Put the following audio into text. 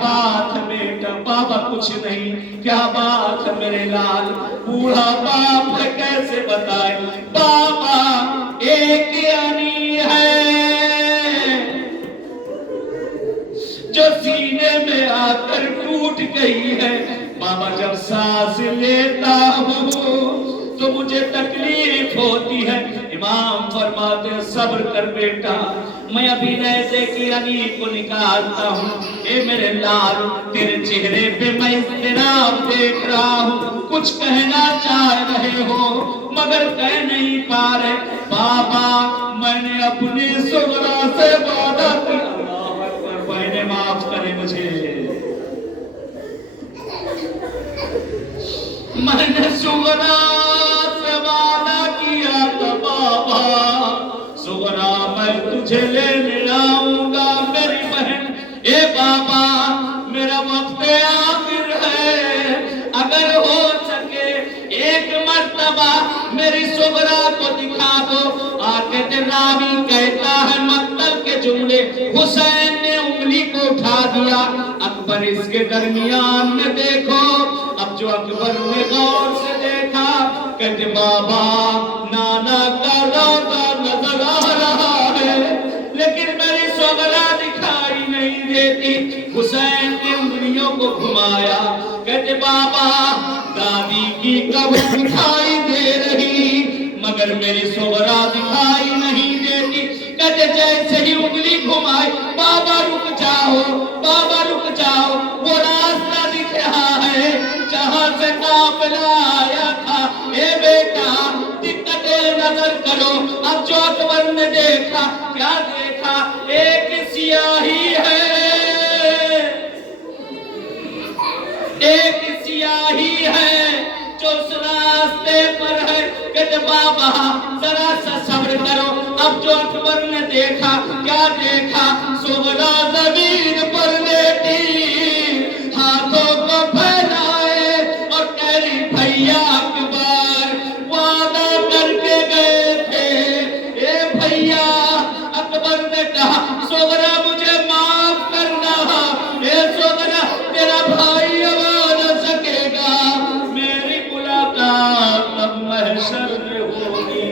बात है बेटा? बाबा कुछ नहीं। क्या बात है मेरे लाल? बूढ़ा बाप है कैसे बताए? बाबा एक यानी है जो सीने में आकर टूट गई है। बाबा जब सांस लेता हूँ तो मुझे तकलीफ होती है। इमाम फरमाते सब्र कर बेटा, मैं अभी नैज़े की अनी को निकालता हूँ। ए मेरे लाल, तेरे चेहरे पे मैं इज़्तिराब देख रहा हूँ। कुछ कहना चाह रहे हो मगर कह नहीं पा रहे। बाबा मैंने अपनी सुगरा से वादा किया। अल्लाह अकबर, मैंने माफ करे मुझे। मैंने सुगरा से वादा किया था बाबा, सुगरा मैं तुझे लेने आऊंगा मेरी बहन। ए बाबा मेरा वक्त आखिर है, अगर हो सके एक मर्तबा मेरी सुगरा को दिखा दो। आके रावी कहता है मक्तल के जुमले। हुसैन ने उंगली को उठा दिया। अकबर इसके दरमियान में देखो। अब जो अकबर ने गौर से देखा, कहते बाबा नाना का रौदा नजर आ रहा है लेकिन मेरी सुगरा दिखाई नहीं देती। हुसैन ने उंगलियों को घुमाया। कहते बाबा दादी की कब्र दिखाई दे रही मगर मेरी सुगरा दिखाई नहीं देती। कहते जैसे ही उंगली घुमाई, बाबा रुक जाओ, बाबा रुक जाओ, वो रास्ता दिख रहा है जहां से काफिला आया था। ए बेटा दिक्कतें नजर करो। अब जो अकबर ने देखा, क्या देखा? एक सियाही है, एक सियाही है जो उस रास्ते पर है। कहते बाबा